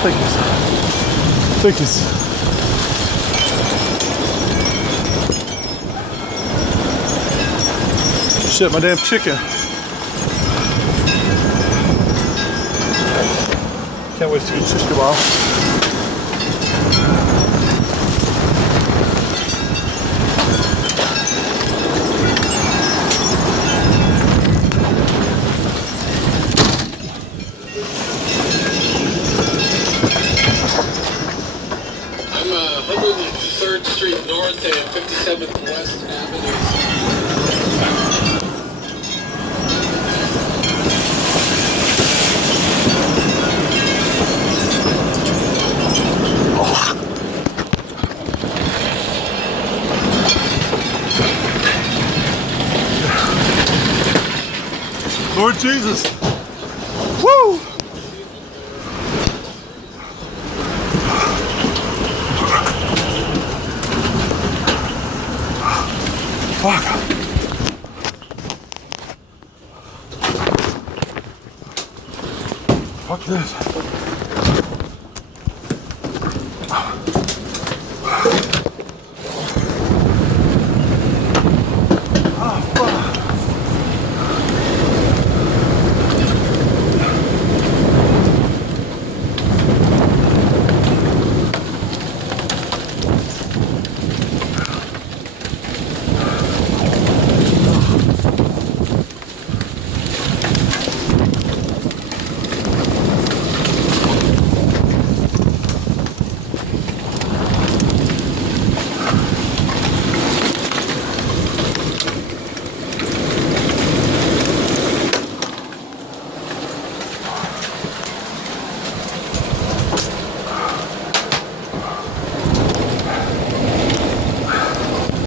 Thank you. Thank you. Shit, my damn chicken. Can't wait to eat shish kebab. I'm 103rd Street North and 57th West Avenue. Lord Jesus. Woo! Fuck. Fuck this.